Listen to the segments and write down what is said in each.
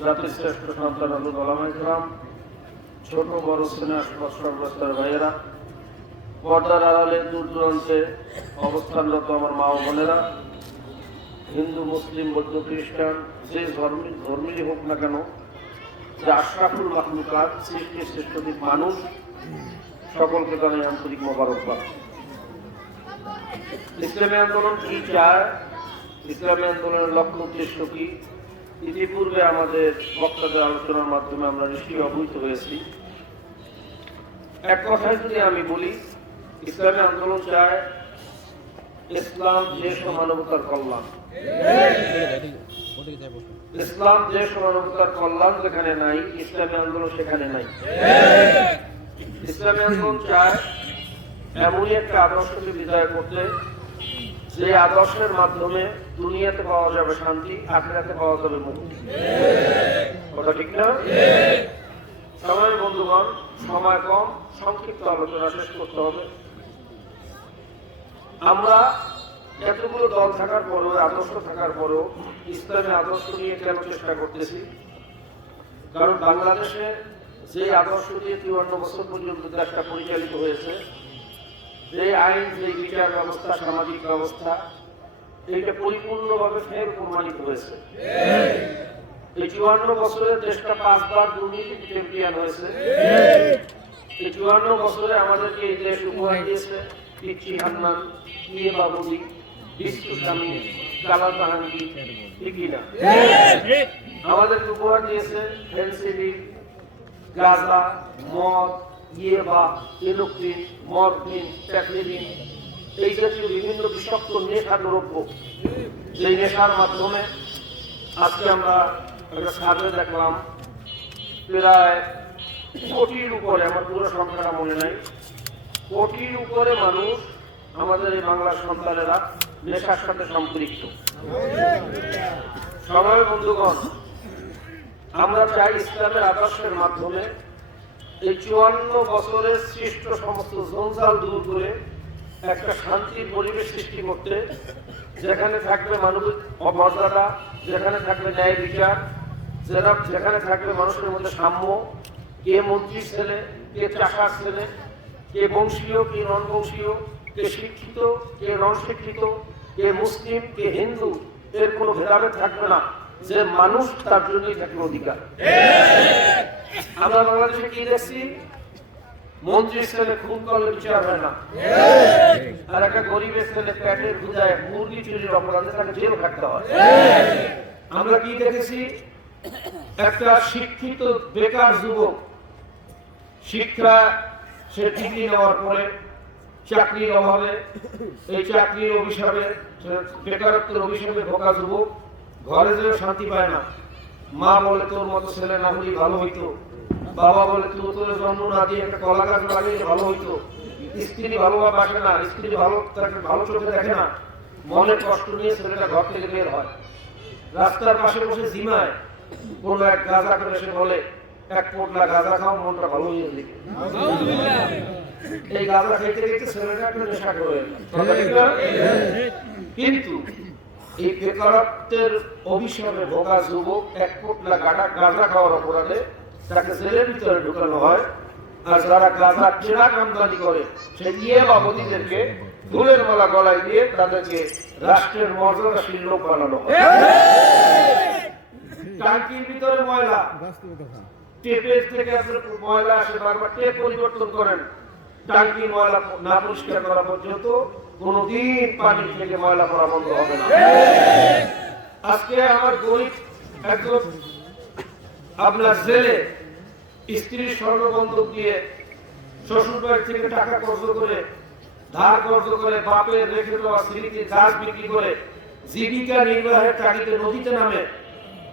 জাতির শ্রেষ্ঠ সন্তান হজরত ওলামা ইকরাম, ছোট বড় স্নেহ সর্বস্তরের ভাইয়েরা, পর্দার আড়ালে দূর দূরান্তে অবস্থানরত আমার মা ও বোনেরা, হিন্দু মুসলিম বৌদ্ধ খ্রিস্টান যে ধর্মীয় হোক না কেন, যে আশরাফুল মাখলুকাত সৃষ্টির শ্রেষ্ঠদীপ মানুষ, সকলকে জানাই আন্তরিক মোবারকবাদ। ইসলামী আন্দোলন কি চায়, ইসলামী আন্দোলনের লক্ষ্য উদ্দেশ্য কি, ইতিপূর্বে আমাদের বক্তাদের আলোচনার মাধ্যমে আমরা নিশ্চয়ই অবহিত হয়েছি। এক কথায় যদি আমি বলি, ইসলামী আন্দোলন চায় ইসলাম দেশ ও মানবতার কল্যাণ। ইসলাম দেশ ও মানবতার কল্যাণ যেখানে নাই, ইসলামী আন্দোলন সেখানে নাই। ইসলামী আন্দোলন চায় এমনই একটা আদর্শকে বিজয় করতে, যে আদর্শের মাধ্যমে দুনিয়াতে পাওয়া যাবে শান্তি, আখিরাতে পাওয়া যাবে মুক্তি। কথা ঠিক না? সময় বন্ধুগণ, সময় কম, সংক্ষিপ্ত আলোচনা শেষ করতে হবে। আমরা এতগুলো দল থাকার পরেও, আদর্শ থাকার পরেও ইসলামী আদর্শ নিয়ে কেন চেষ্টা করতেছি? কারণ বাংলাদেশে যে আদর্শ দিয়ে 53 বছর পর্যন্ত দেশটা পরিচালিত হয়েছে, যে আইন, যে বিচার ব্যবস্থা, সামাজিক ব্যবস্থা, এইটা পরিপূর্ণভাবে ফের প্রমাণিত হয়েছে। এই 54 বছরে দেশটা 5 বার দুর্নীতি চ্যাম্পিয়ন হয়েছে। এই 54 বছরে আমাদেরকে এই দেশ উপহার দিয়েছে পিচ্চি হান্নান, ইয়ে বাবুদি, বিষ্ণু স্বামী, কালা জাহাঙ্গীর, ঠিকই না? আমাদেরকে উপহার দিয়েছে এনসিবি, গাঁজা, মদ, ইয়েবা, ইনোক্সিন, মরফিন, প্যাকলিন, এই জাতীয় বিভিন্ন বিষাক্ত নেশা দ্রব্য, যে নেশার মাধ্যমে আজকে আমরা একটা সার্ভে দেখলাম, প্রায় কোটির উপরে, আমার পুরো সংখ্যাটা মনে নাই, কোটির উপরে মানুষ আমাদের এই বাংলার সন্তানেরা নেশার সাথে সম্পৃক্ত। সময় বন্ধুগণ, আমরা চাই ইসলামের আদর্শের মাধ্যমে এই 54 বছরের সৃষ্ট সমস্ত জঞ্জাল দূর করে একটা শান্তির পরিবেশ সৃষ্টি করতে, যেখানে থাকবে মানবিক মর্যাদা, যেখানে থাকবে ন্যায় বিচার, যেখানে থাকবে মানুষের মধ্যে সাম্য, কে মন্ত্রীর ছেলে, কে চাষার ছেলে, কে বংশীয়, কে নন বংশীয়, কে শিক্ষিত, কে নন শিক্ষিত, কে মুসলিম, কে হিন্দু, এর কোনো ভেদাভেদ থাকবে না। যে মানুষ তার জন্যই থাকবে অধিকার। আমরা বাংলাদেশে কি দেখছি? মন্ত্রীর ছেলে খুন করলে বিচার হয় না, আর একটা গরিবের ছেলে পেটের ক্ষুধায় মুরগি চুরির অপরাধে তাকে জেল থাকতে হয়। আমরা কি দেখেছি? একটা শিক্ষিত বেকার যুবক, শিক্ষা সে ডিগ্রি নেওয়ার পরে চাকরির অভাবে, এই চাকরির অভিশাপে, বেকারত্বের অভিশাপে ভোগা যুবক ঘরে যেও শান্তি পায় না। মা বলে তোর মতো ছেলে না হলেই ভালো হইতো, বাবা বলে তোর জন্ম না দিয়ে একটা কলা গাছ লাগিয়ে ভালো হইতো, স্ত্রী ভালোবাসে না, স্ত্রী ভালো চোখে দেখে না, মনের কষ্ট নিয়ে ছেলেটা ঘর থেকে বের হয়, রাস্তার পাশে বসে জিমায়, কোন এক গাঁজা করে সে বলে এক পোটলা গাঁজা খাও, মনটা ভালো হয়ে যাবে। এই গাঁজা খেতে খেতে ছেলেটা একটা নেশা করে। কিন্তু এই বেকারত্বের অভিশাপে ভোগা যুবক এক পোটলা গাঁজা খাওয়ার অপরাধে তাকে জেলের ভিতরে ঢুকানো হয়। আর যারা গাঁজা ট্রাক আমদানি করে, সে ইয়ে বাবদীদেরকে ফুলের মালা গলায় দিয়ে তাদেরকে রাষ্ট্রের মর্যাদাশীল লোক বানানো হয়। টাঙ্কির ভিতরে ময়লা, টেপের থেকে ময়লা আসে, বারবার টেপ পরিবর্তন করেন, টাঙ্কি ময়লা না পরিষ্কার করা পর্যন্ত কোনদিন পানি থেকে ময়লা করা বন্ধ হবে না। আজকে আমার গরিব একজন আপনার জেলে স্ত্রীর স্বর্ণবন্ধক দিয়ে শ্বশুর বাড়ি থেকে টাকা কর্জ করে, ধার কর্জ করে, বাপের রেখে দেওয়া স্ত্রীকে গাছ বিক্রি করে জীবিকা নির্বাহের তাগিদে নদীতে নামে।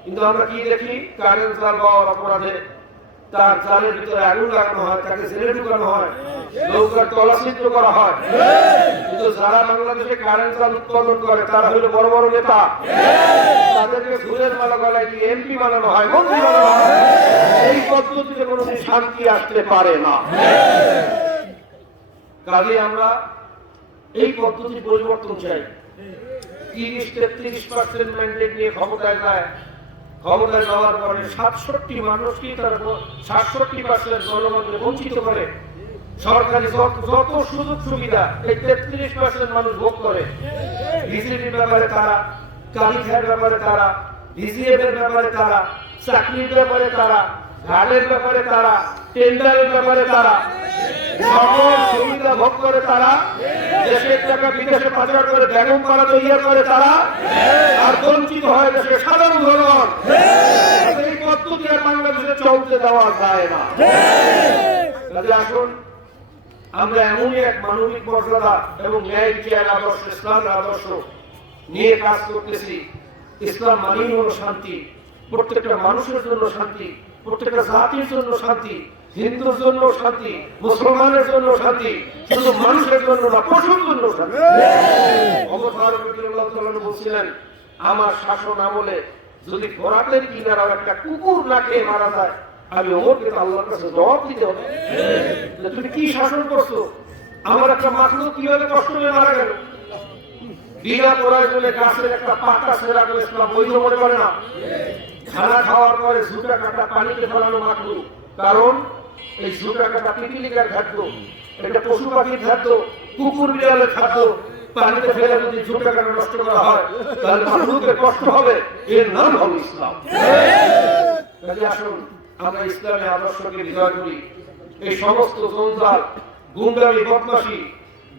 কিন্তু আমরা কি দেখি? কারেন্ট জাল পাওয়ার অপরাধে তার জালের ভিতরে আগুন লাগানো হয়, তাকে জেলে ঢুকানো হয়, নৌকার তলাচিত্র করা হয়। কিন্তু যারা বাংলাদেশে কারেন্ট জাল উৎপাদন করে তারা হলো বড় বড় নেতা, তাদেরকে ফুলের মালা গলায় দিয়ে এমপি বানানো হয়, মন্ত্রী বানানো হয়। এই পদ্ধতিতে কোনো শান্তি আসতে পারে না। কাজে আমরা এই পদ্ধতি পরিবর্তন চাই। 30-33% ম্যান্ডেট নিয়ে ক্ষমতায় যায়, ক্ষমতায় যাওয়ার পরে 67 মানুষকে তারা 67% জনগণকে বঞ্চিত করে। সরকারি যত সুযোগ সুবিধা এই 33% মানুষ ভোগ করে। বিজেপির ব্যাপারে তারা, কালিখার ব্যাপারে তারা, ডিজিএফ এর ব্যাপারে তারা, চাকরির ব্যাপারে তারা, ঘাটের ব্যাপারে তারা, টেন্ডারের ব্যাপারে তারা, সকল সুবিধা ভোগ করে তারা, দেশের টাকা বিদেশে পাচার করে বেগম পাড়া তৈরি করে তারা, আর বঞ্চিত হয় দেশের সাধারণ জনগণ। এই পদ্ধতি আর বাংলাদেশে চলতে দেওয়া যায় না। কাজে আসুন আমরা এমনই এক মানবিক মর্যাদা এবং ন্যায় বিচার আদর্শ, ইসলামের আদর্শ নিয়ে কাজ করতেছি। ইসলাম মানেই হলো শান্তি, প্রত্যেকটা মানুষের জন্য শান্তি, প্রত্যেকটা জাতির জন্য শান্তি, হিন্দুর জন্য শান্তি, মুসলমানের জন্য শান্তি, শুধু মানুষের জন্য না, পশুর জন্য শান্তি। ওমর ফারুক রাদিয়াল্লাহু তাআলা বলছিলেন, আমার শাসন আমলে যদি ফোরাতের কিনারাও একটা কুকুর না খেয়ে মারা যায়, আমি ওমরকে আল্লাহর কাছে জবাব দিতে হবে যে তুমি কি শাসন করছো, আমার একটা মাখলুক কিভাবে কষ্ট পেয়ে মারা গেল। বিনা প্রয়োজনে গাছের একটা পাতা ছেড়া করে ইসলাম বৈধ মনে করে না। খানা খাওয়ার পরে ঝুঁটা কাটা পানিতে ফেলানো মাখলুক, কারণ এই ঝুঁটা কাটা পিপিলিকার খাদ্য, এটা পশু পাখির খাদ্য, কুকুর বিড়ালের খাদ্য। পানিতে ফেলে যদি ঝুঁটা কাটা নষ্ট করা হয় তাহলে মাখলুকের কষ্ট হবে, এর নাম হবে ইসলাম। কাজে আসুন আমরা ইসলামের আদর্শকে বিজয় করি। এই সমস্ত জঞ্জাল, গুন্ডামি, বদমাশি,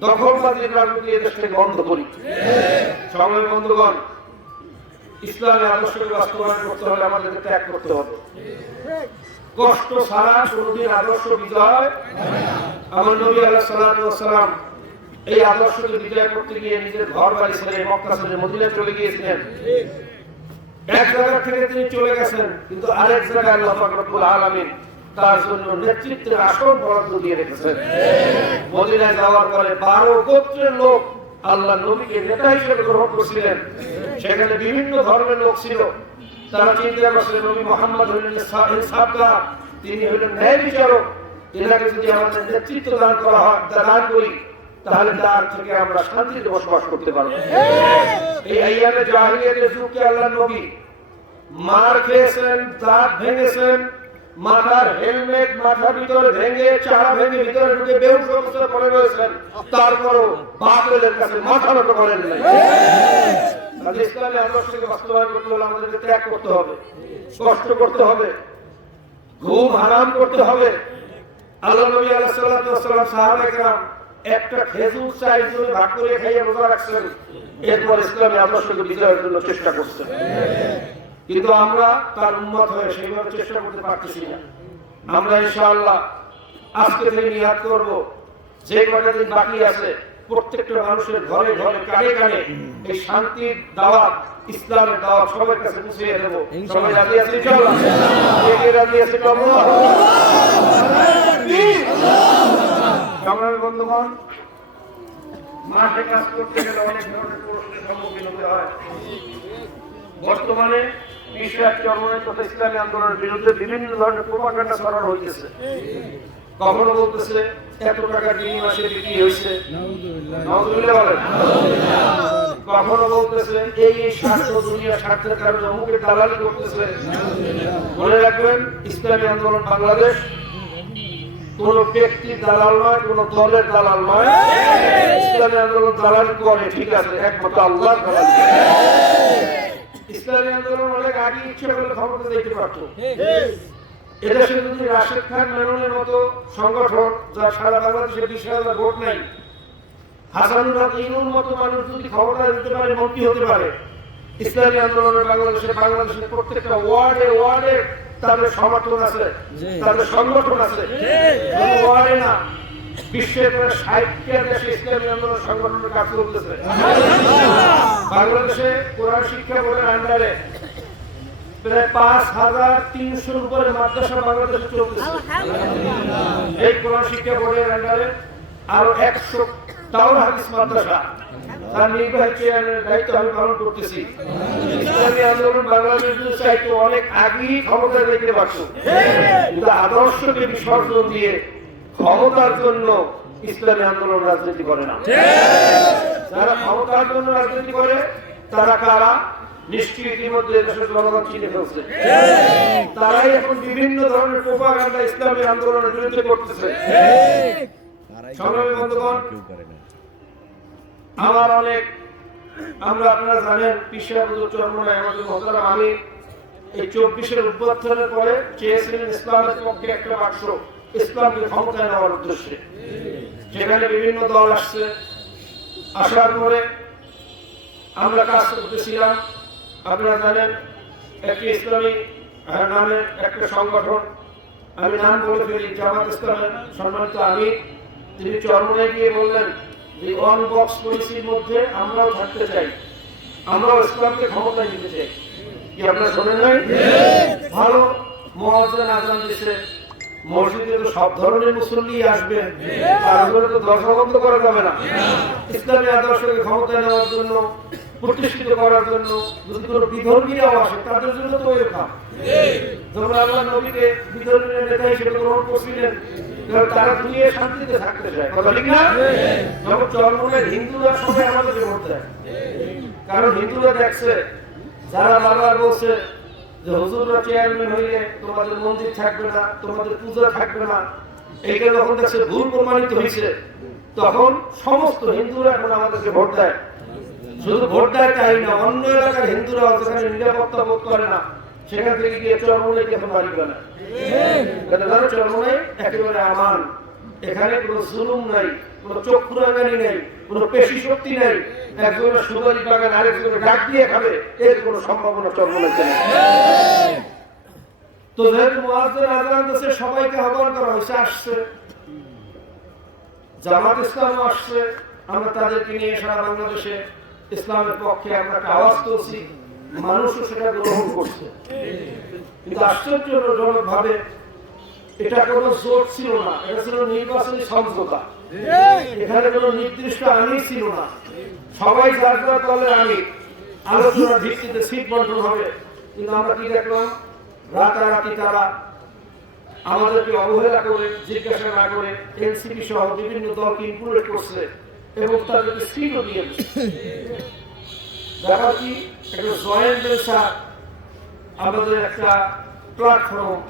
দখলবাজির রাজনীতি এদেশ থেকে বন্ধ করি। সংগ্রামী বন্ধুগণ, ইসলামের আদর্শকে বাস্তবায়ন করতে হলে আমাদেরকে ত্যাগ করতে হবে। কষ্ট ছাড়া কোনদিন আদর্শ বিজয়। আমার নবী আলাইহিস সালাতু ওয়াস সালাম এই আদর্শকে বিজয় করতে গিয়ে নিজের ঘর বাড়ি ছেড়ে মক্কা ছেড়ে মদিনায় চলে গিয়েছিলেন। এক জায়গা থেকে তিনি চলে গেছেন, কিন্তু আরেক জায়গায় আল্লাহ পাক রব্বুল আলামিন তার জন্য নেতৃত্বের আসন বরাদ্দ দিয়ে রেখেছেন। মদিনায় যাওয়ার পরে 12 গোত্রের লোক আল্লাহ নবীকে নেতা হিসেবে গ্রহণ করেছিলেন। সেখানে বিভিন্ন ধর্মের লোক ছিল। তারা চিন্তা করছিলেন নবী মুহাম্মদ হলেন ইনসাফগার, তিনি হলেন ন্যায় বিচারক। এনাকে যদি আমাদের নেতৃত্ব দান করা হয়, দান করি, তাহলে তার থেকে আমরা শান্তিতে বসবাস করতে পারবো। এই আইয়ামে জাহিলিয়াতের যুগে আল্লাহ নবী মার খেয়েছেন, দাঁত ভেঙেছেন, মাথার হেলমেট মাথার ভিতরে ভেঙে, চারা ভেঙে ভিতরে ঢুকে বেহুশ অবস্থায় পড়ে রয়েছেন। তারপরও বাতিলের কাছে মাথা নত করেন নাই। ইসলামের আদর্শকে বাস্তবায়ন করতে হলে আমাদেরকে ত্যাগ করতে হবে, কষ্ট করতে হবে, ঘুম হারাম করতে হবে। আল্লাহ নবী আলাইহিস সালাতু ওয়াস সালাম সাহাবায়ে কেরাম একটা খেজুর চাই জন্য ভাগ করে খাইয়ে রোজা রাখছেন। এরপর ইসলামের আদর্শকে বিজয়ের জন্য চেষ্টা করছেন। কিন্তু আমরা তার উম্মত হয়ে সেইভাবে চেষ্টা করতে পারতেছি না। আমরা ইনশাআল্লাহ আজকে থেকে নিয়াত করব, যে কটা দিন বাকি আছে প্রত্যেকটা মানুষের ঘরে ঘরে কানে কানে এই শান্তির দাওয়াত, ইসলামের দাওয়াত সবার কাছে পৌঁছে দেব। সবাই রাজি আছি? ইনশাআল্লাহ কে রাজি আছে? সংগ্রামী বন্ধুগণ, মাঠে কাজ করতে গেলে অনেক ধরনের প্রশ্নের সম্মুখীন হতে হয়। বর্তমানে বিশ্বের চরমনে তথা ইসলামী আন্দোলনের বিরুদ্ধে বিভিন্ন ধরনের প্রোপাগান্ডা ছড়ানো হইতেছে। কখনো বলতেছে এত টাকা 3 মাসে বিক্রি হয়েছে, নাউযুবিল্লাহ বলেন। কখনো বলতেছে এই স্বার্থ, দুনিয়া স্বার্থের কারণে অমুকের দালালি করতেছে। মনে রাখবেন, ইসলামী আন্দোলন বাংলাদেশ কোন ব্যক্তির দালাল নয়, কোন দলের দালাল নয়। ইসলামী আন্দোলন দালাল করে, ঠিক আছে, একমাত্র আল্লাহর দালাল। ইসলামী আন্দোলন অনেক আগে ইচ্ছে করলে ক্ষমতা দিতে পারত। এদেশে যদি রাশেদ খান মেননের মতো সংগঠন, যার সারা বাংলাদেশে 20,000 ভোট নাই, হাসানুল হক ইনুর মতো মানুষ যদি ক্ষমতা দিতে পারে, মন্ত্রী হতে পারে, ইসলামী আন্দোলনের বাংলাদেশের প্রত্যেকটা ওয়ার্ডে ওয়ার্ডে তাদের সমর্থন আছে, তাদের সংগঠন আছে। ওয়ার্ডে না, বিশ্বের প্রায় 60টা দেশে ইসলামী আন্দোলন সংগঠনের কাজ চলতেছে। বাংলাদেশে কোরআন শিক্ষা বোর্ডের আন্ডারে প্রায় 5,300 উপরে মাদ্রাসা বাংলাদেশে চলতেছে। এই কোরআন শিক্ষা বোর্ডের আন্ডারে আরো 100 দাওরাহ হাদিস মাদ্রাসা, তার নির্বাহী চেয়ারম্যানের দায়িত্ব আমি পালন করতেছি। ইসলামী আন্দোলন বাংলাদেশের চাইতে অনেক আগেই ক্ষমতা দেখতে পারত, কিন্তু আদর্শকে বিসর্জন দিয়ে ক্ষমতার জন্য ইসলামী আন্দোলন রাজনীতি করে না। যারা ক্ষমতার জন্য রাজনীতি করে তারা কারা? নিশ্চয়ই ইতিমধ্যে দেশের জনগণ চিনে ফেলছে। তারাই এখন বিভিন্ন ধরনের প্রোপাগান্ডা ইসলামী আন্দোলনের বিরুদ্ধে করতেছে। সংগ্রামী বন্ধুগণ, আমরা আপনারা জানেন পিসাবুজুর চরমনায় আমাদের মহতারাম আমি এই 24-এর উদ্বোধনের পরে চেয়েছিলেন ইসলামের পক্ষে একটা বাক্স ইসলামকে ক্ষমতায় নেওয়ার উদ্দেশ্যে। সেখানে বিভিন্ন দল আসছে, আসার পরে আমরা কাজ করতেছিলাম। আপনারা জানেন একটি ইসলামী নামের একটা সংগঠন, আমি নাম বলে ফেলি, জামাত ইসলামের সম্মানিত আমি, তিনি চরমনায় গিয়ে বললেন যে ওয়ান বক্স পলিসির মধ্যে আমরাও থাকতে চাই, আমরাও ইসলামকে ক্ষমতায় নিতে চাই। কি আপনারা শোনেন নাই? ভালো মুয়াজ্জিন আযান দিছে, মসজিদে তো সব ধরনের মুসল্লি আসবে, তারপরে তো দরজা বন্ধ করা যাবে না। ইসলামী আদর্শকে ক্ষমতায় নেওয়ার জন্য, প্রতিষ্ঠিত করার জন্য যদি কোনো বিধর্মীরাও আসে তাদের জন্য তো ওয়েলকাম। যেমন আল্লাহ নবীকে বিধর্মীর নেতা হিসেবে গ্রহণ করছিলেন, তারা দুনিয়ায় শান্তিতে থাকতে চায়, কথা ঠিক না? যখন চরমনায় হিন্দুরা সবাই আমাদেরকে ভোট দেয়, কারণ হিন্দুরা দেখছে যারা বারবার বলছে যে হুজুররা চেয়ারম্যান হইলে তোমাদের মন্দির থাকবে না, তোমাদের পূজা থাকবে না, এইটা যখন দেখছে ভুল প্রমাণিত হয়েছে, তখন সমস্ত হিন্দুরা এখন আমাদেরকে ভোট দেয়। শুধু ভোট দেয় তাই না, অন্য এলাকার হিন্দুরা যেখানে নিরাপত্তা বোধ করে না, সেখান থেকে গিয়ে চরমনায় এখন বাড়ি বানায়। চরমনায় একেবারে আমান, এখানে কোনো জুলুম নাই, কোনো চক্ষুরাগানি নেই, কোনো পেশি শক্তি নেই, একজনের সুপারি বাগান আরেকজনের ডাক দিয়ে খাবে, এর কোনো সম্ভাবনা চরমনাইতে নেই। তো যেহেতু মুয়াজ্জিন আযান দিচ্ছে, সবাইকে আহ্বান করা হয়েছে, আসছে, জামাত ইসলামও আসছে, আমরা তাদেরকে নিয়ে সারা বাংলাদেশে ইসলামের পক্ষে আমরা আওয়াজ তুলছি, মানুষও সেটা গ্রহণ করছে। কিন্তু আশ্চর্যজনক ভাবে এটা কোনো জোট ছিল না, এটা ছিল নির্বাচনী সমঝোতা। এখানে কোনো নির্দিষ্ট আমির ছিল না, সবাই যার যার দলের আমির, আলোচনার ভিত্তিতে সিট বন্টন হবে। কিন্তু আমরা কি দেখলাম, রাতারাতি তারা আমাদেরকে অবহেলা করে, জিজ্ঞাসা না করে এনসিপি সহ বিভিন্ন দলকে ইনক্লুড করছে এবং তাদেরকে সিটও দিয়ে দিচ্ছে। দেখা কি একটা জয়েন্ট জলসা, আমাদের একটা প্ল্যাটফর্ম,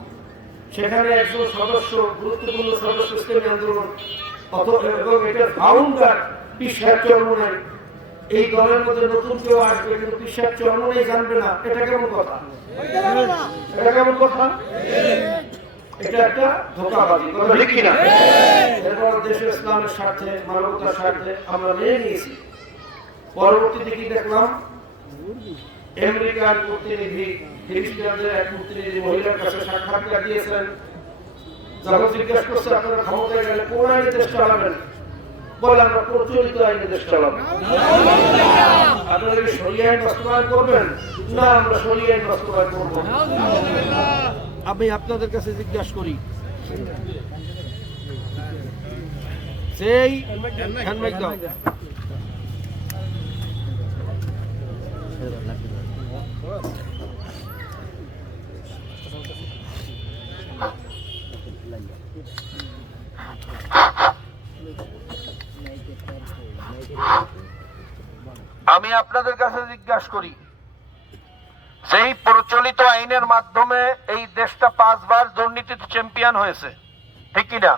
সেখানে একজন সদস্য, গুরুত্বপূর্ণ সদস্য ইসলামী আন্দোলন এবং এটার ফাউন্ডার পিসাব চরমনাই, এই দলের মধ্যে নতুন কেউ আসবে কিন্তু পিসাব চরমনাই জানবে না, এটা কেমন কথা? এটা কেমন কথা? এটা একটা ধোঁকাবাজি, কথা ঠিক কিনা? এরপর দেশের ইসলামের স্বার্থে, মানবতার স্বার্থে আমরা মেনে নিয়েছি। পরবর্তীতে কি দেখলাম, আমেরিকার প্রতিনিধি, খ্রিস্টানদের এক প্রতিনিধি মহিলার কাছে সাক্ষাৎকার দিয়েছেন। যখন জিজ্ঞেস করছে আপনারা ক্ষমতায় গেলে কোন আইনে দেশ চালাবেন, বলে আমরা প্রচলিত আইনে দেশ চালাবো। আপনারা কি শরিয়া আইন বাস্তবায়ন করবেন? না, আমরা শরিয়া আইন বাস্তবায়ন করবো। আমি আপনাদের কাছে জিজ্ঞাসা করি, সেই আমি আপনাদের কাছে জিজ্ঞাসা করি, যেই প্রচলিত আইনের মাধ্যমে এই দেশটা 5 বার দুর্নীতিতে চ্যাম্পিয়ন হয়েছে, ঠিক কিনা?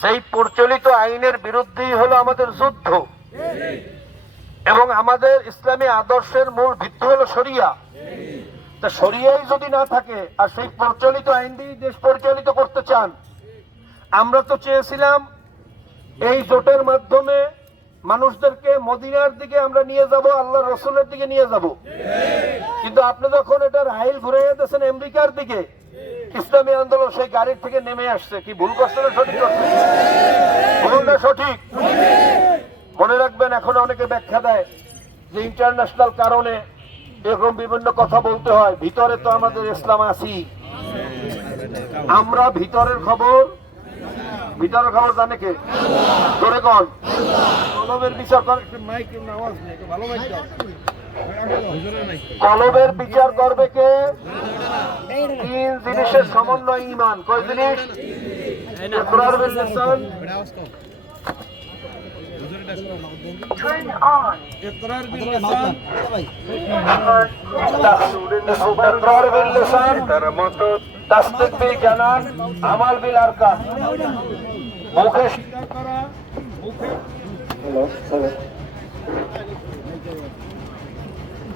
সেই প্রচলিত আইনের বিরুদ্ধেই হলো আমাদের যুদ্ধ, এবং আমাদের ইসলামী আদর্শের মূল ভিত্তি হলো শরিয়া। তা শরিয়াই যদি না থাকে আর সেই প্রচলিত আইন দিয়ে দেশ পরিচালিত করতে চান, আমরা তো চেয়েছিলাম এই জোটের মাধ্যমে মানুষদেরকে মদিনার দিকে আমরা নিয়ে যাব, আল্লাহ রসুলের দিকে নিয়ে যাব। কিন্তু আপনি যখন এটা রাইল ঘুরে যেতেছেন আমেরিকার দিকে, ইসলামী আন্দোলন সেই গাড়ির থেকে নেমে আসছে। কি ভুল করছে না সঠিক করছে? ভুলটা সঠিক। মনে রাখবেন, এখন অনেকে ব্যাখ্যা দেয় যে ইন্টারন্যাশনাল কারণে এরকম বিভিন্ন কথা বলতে হয়, ভিতরে তো আমাদের ইসলাম আছি। আমরা ভিতরের খবর জানে কে? ধরে কন কলমের বিচার করে, কলমের বিচার করবে কে? 3 জিনিসের সমন্বয় ঈমান। কয় জিনিস? Turn on. ইকরার বিল লিসান তাসদিক বিল জানান আমাল বিল আরকান মুখে স্বীকার করা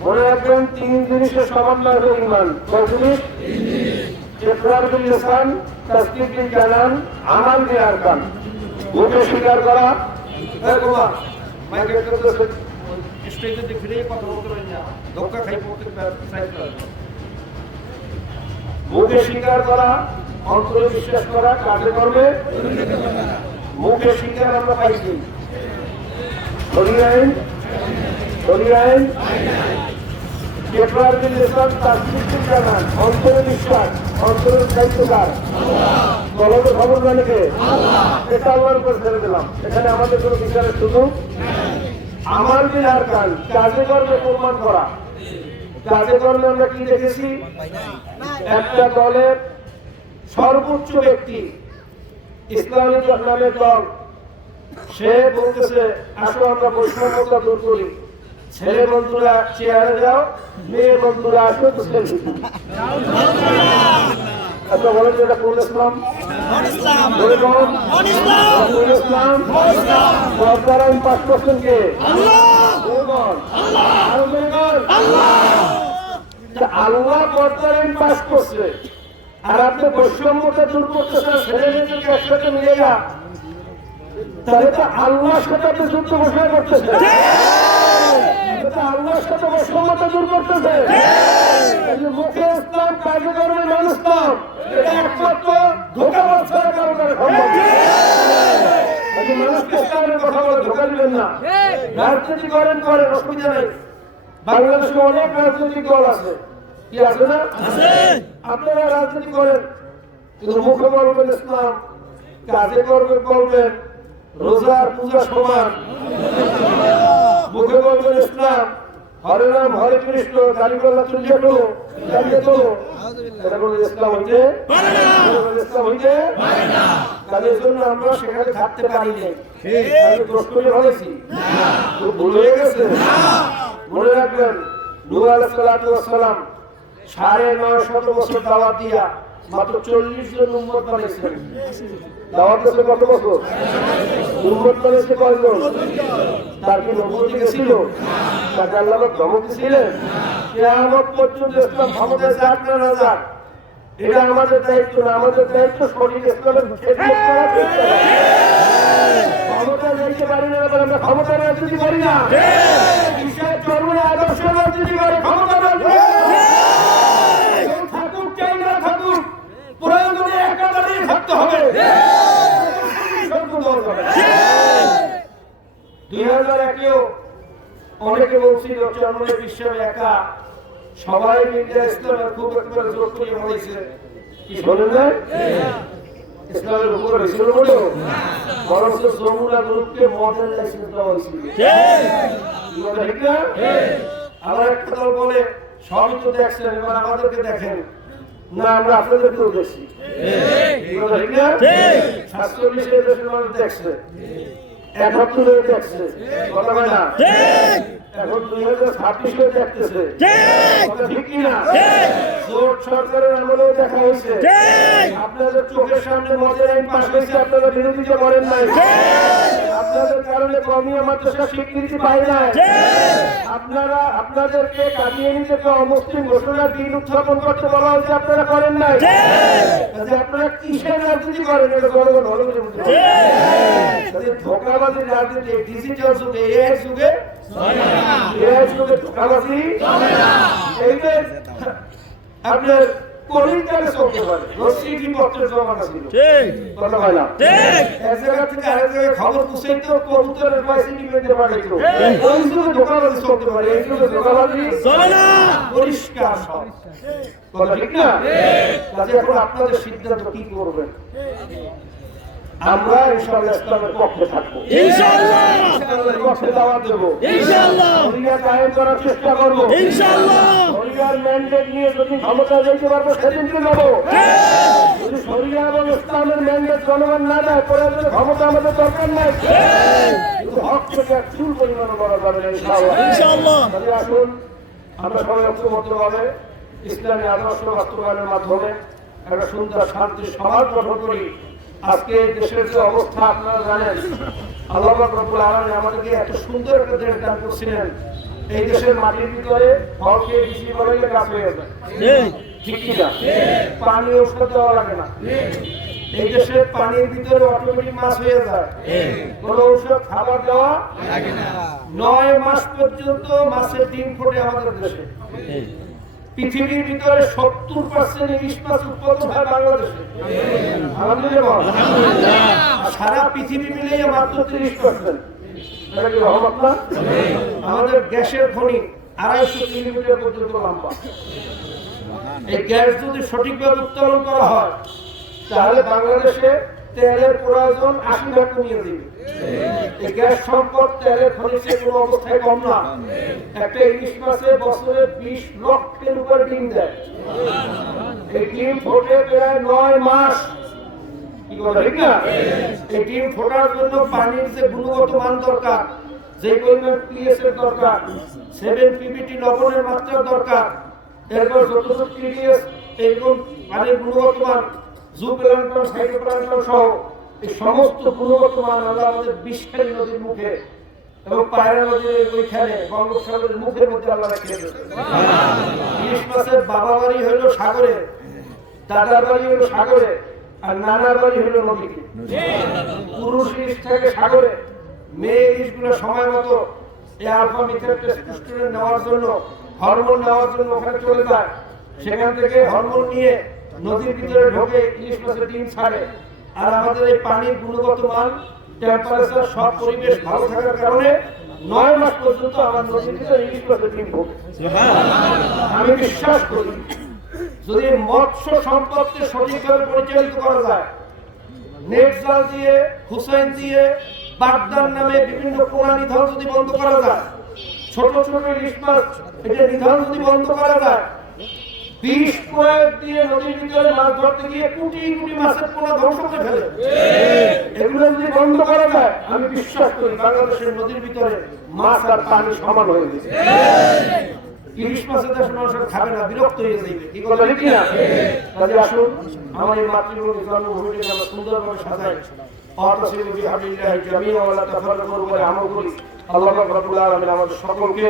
মনে রাখবেন তিন জিনিসের সমন্বয় হলো ঈমান। কয় জিনিস? ইকরার বিল লিসান তাসদিক বিল জানান আমাল বিল আরকান মুখে স্বীকার করা। মুখে স্বীকার করা, অন্তরে বিশ্বাস করা, কাজে কর্মে। মুখে স্বীকার আমরা পাইছি শরীর আইন ইকরার বিল লিসান তাসদিক বিল জানান অন্তরে বিশ্বাস, অন্তরের দায়িত্বকার, কলবে খবর জানিকে এটা আল্লাহর উপর ছেড়ে দিলাম। এখানে আমাদের কোনো বিচারের সুযোগ। আমাল বিল আরকান কাজে কর্মে প্রমাণ করা। কাজে কর্মে আমরা কি দেখেছি? একটা দলের সর্বোচ্চ ব্যক্তি ইসলামী নামের দল, সে বলতেছে আসো আমরা বৈষম্যতা দূর করি, ছেলে বন্ধুরা চেয়ারে যাও, মেয়ে বন্ধুরা আসো তো সেলফি। আচ্ছা বলেন এটা কোন ইসলাম? সরকার আইন পাস করছেন কে? আল্লাহ সরকার আইন পাস করছে আর আপনি বৈষম্যতা দূর করতেছেন ছেলে মেয়েদেরকে একসাথে মিলে যা, তাহলে তো আল্লাহর সাথে আপনি যুদ্ধ ঘোষণা করতেছেন, আল্লাহর সাথে বৈষম্যতা দূর করতেছে। মুখে ইসলাম কাজে কর্মে মান ইসলাম, এটা একমাত্র ধোঁকাবাজ ছাড়া কারো দ্বারা সম্ভব। মানুষকে ইসলামের কথা বলে ধোঁকা দিবেন না। রাজনীতি করেন অসুবিধা নেই, বাংলাদেশে অনেক রাজনৈতিক দল আছে, কি আছে না? আপনারা রাজনীতি করেন কিন্তু মুখে বলবেন ইসলাম, কাজে করবে বলবেন রোজার পূজা সমান, মুখে বলবেন ইসলাম, হরে রাম হরে কৃষ্ণ গালিগল্লা চুলিয়ে তোলো চালিয়ে তোলো, এটা কোনো ইসলাম হইতে ইসলাম হইতে তাহলে এই জন্য আমরা সেখানে থাকতে পারি নাই। আমি প্রশ্ন করে বলেছি ভুল হয়ে গেছে। মনে রাখবেন নূহ আলাইহিস সালাম 950 বছর দাওয়াত দিয়া মাত্র 40 জন উম্মত বানাইছেন। দাওয়াত দিতে কত বছর? উম্মত বানাইছে কয়জন? তার কি নবুয়ত ছিল? তাকে আল্লাহ ধমক দিয়েছিলেন? কিয়ামত পর্যন্ত ইসলাম ক্ষমতায় যাক না না যাক, এটা আমাদের দায়িত্ব না। আমাদের দায়িত্ব শরীর ইসলামের খেদমত করা। ক্ষমতা যাইতে পারি না, আমরা ক্ষমতা রাজনীতি করি না। ঈশ্বর চরমে আদর্শ রাজনীতি করে ক্ষমতা থাকুক চাই না থাকুক, প্রয়োজনে একাধারে থাকতে হবে। 2001-এও অনেকে বলছিল চরমে বিশ্বের একা, সবাই মিলে ইসলামের খুব একবার জোর করে বলেছে, কি শোনেন না? ইসলামের উপর হয়েছিল বলো, বরং যমুনা গ্রুপকে মডেল লাইসেন্স দেওয়া হয়েছিল। ঠিক না? আবার একটা দল বলে সবই তো দেখছেন, এবার আমাদেরকে দেখেন না, আমরা আপনাদেরকেও দেখছি। ঠিক না? 47 দেশের মানুষ দেখছে, 71 দেখছে, কথা হয় না? এখন 2026 দেখতেছে, ঠিক কিনা? জোট সরকারের আমলেও দেখা হয়েছে। আপনাদের চোখের সামনে মদের আইন পাশ হয়েছে, আপনারা বিরোধিতা করেন নাই। আপনাদের কারণে কওমিয়া মাদ্রাসা স্বীকৃতি পায় নাই। আপনারা আপনাদেরকে কাটিয়ে নিতে অমুসলিম ঘোষণার দিন উত্থাপন করতে বলা হয়েছে, আপনারা করেন নাই। আপনারা কিসের রাজনীতি করেন এটা জনগণ ভালো করে বুঝতে পারে। ধোঁকাবাজির রাজনীতি ডিজিটাল যুগে, এআই যুগে ধোঁকাবাজি আপনার কলিংকালে চলতে পারে। রসিদি পত্রের জমানা ছিল, কথা হয় না? এক জায়গা থেকে আরেক জায়গায় খবর পুষাইতো, কবুতরের পয়সা নিতে পাঠাইতো। ওই যুগে ধোঁকাবাজি চলতে পারে, এই যুগে ধোঁকাবাজি চলে না, পরিষ্কার সব, কথা ঠিক না? কাজে এখন আপনাদের সিদ্ধান্ত কি করবেন? আমরা ইনশাআল্লাহ ইসলামের পক্ষে থাকবো, ইনশাআল্লাহ ইসলামের পক্ষে দাওয়াত দেব, ইনশাআল্লাহ শরিয়া কায়েম করার চেষ্টা করব, ইনশাআল্লাহ শরিয়ার ম্যান্ডেট নিয়ে যদি ক্ষমতা যেতে পারবো সেদিনকে যাব। যদি শরিয়া এবং ইসলামের ম্যান্ডেট জনগণ না দেয়, প্রয়োজনে ক্ষমতা আমাদের দরকার নাই, কিন্তু হক থেকে এক চুল পরিমাণ করা যাবে না ইনশাআল্লাহ। তাহলে আসুন আমরা সবাই ঐক্যবদ্ধভাবে ইসলামী আদর্শ বাস্তবায়নের মাধ্যমে একটা সুন্দর শান্তি সমাজ গঠন করি। আজকে দেশের যে অবস্থা আপনারা জানেন, আল্লাহ পাক রব্বুল আলামিন আমাদেরকে এত সুন্দর একটা দেশ দান করছিলেন। এই দেশের মাটির ভিতরে ফলকে বৃষ্টি বানাইলে গাছ হয়ে যায়, ঠিক কিনা? পানি ওষুধ দেওয়া লাগে না। এই দেশের পানির ভিতরে অটোমেটিক মাছ হয়ে যায়, কোনো ঔষধ খাবার দেওয়া লাগে না। 9 মাস পর্যন্ত মাছের ডিম ফোটে আমাদের দেশে। পৃথিবীর ভিতরে 70% ইলিশ মাছ উৎপাদন হয় বাংলাদেশে। আলহামদুলিল্লাহ। সারা পৃথিবী মিলিয়ে মাত্র 30%। এটা কি রহমত না? আমাদের গ্যাসের খনি 250 কিলোমিটার পর্যন্ত লম্বা। এই গ্যাস যদি সঠিকভাবে উত্তোলন করা হয়, তাহলে বাংলাদেশে তেলের প্রয়োজন 80% কমিয়ে দিবে। এই গ্যাস সম্পদ তেলের খনিজের কোনো অবস্থায় কম না। একটা ইলিশ মাছে বছরে 20 লক্ষের উপরে ডিম দেয়। এই ডিম ফোটে প্রায় 9 মাস। কি কথা ঠিক না? এই ডিম ফোটার জন্য পানির যে গুণগত মান দরকার, যে পরিমাণ পিএইচ এর দরকার, 7 পিপিটি লবণের মাত্রা দরকার, এরপর যতটুকু টিডিএস, এরকম পানির গুণগত মান, জুপ্লান্টন, সাইটোপ্লান্টন সহ এই সমস্ত গুণগত মান আল্লাহ আমাদের বিষখালী নদীর মুখে এবং পায়রা নদীর ওইখানে বঙ্গোপসাগরের মুখের মধ্যে আল্লাহ রেখে দিয়েছেন। ইলিশ মাছের বাবা বাড়ি হইল সাগরে, দাদার বাড়ি হইল সাগরে, আর নানার বাড়ি হইল নদীতে। পুরুষ ইলিশ থাকে সাগরে, মেয়ে ইলিশগুলো সময় মতো এই আলফা মিথেন টেস্টোস্টেরন নেওয়ার জন্য, হরমোন নেওয়ার জন্য ওখানে চলে যায়। সেখান থেকে হরমোন নিয়ে নদীর ভিতরে ঢোকে, ইলিশ মাছের ডিম ছাড়ে। আর আমাদের এই পানির গুণগত মান, টেম্পারেচার, সব পরিবেশ ভালো থাকার কারণে 9 মাস পর্যন্ত আমার নদীর ভিতরে ইলিশ মাছের ডিম ঢোকে। আমি বিশ্বাস করি যদি মৎস্য সম্পদকে সঠিকভাবে পরিচালিত করা যায়, নেট জাল দিয়ে, হুসাইন দিয়ে, বাগদার নামে বিভিন্ন পোনা নিধন যদি বন্ধ করা যায়, ছোট ছোট ইলিশ মাছ এটা নিধন যদি বন্ধ করা যায়, 20 প্রয়োগ দিয়ে নদীর ভিতরে মাছ ধরতে গিয়ে কোটি কোটি মাছের পোনা ধ্বংস করে ফেলে। এগুলো যদি বন্ধ করা যায়, আমি বিশ্বাস করি বাংলাদেশের নদীর ভিতরে মাছ আর পানি সমান হয়ে যাবে। ইলিশ মাছের দেশের মানুষ খাবে না, বিরক্ত হয়ে যাবে। কি কথা ঠিক না? তাহলে আসুন আমার এই মাতৃভূমি জন্মভূমিটাকে আমরা সুন্দরভাবে সাজাই। আল্লাহ পাক রব্বুল আলামিন আমাদের সকলকে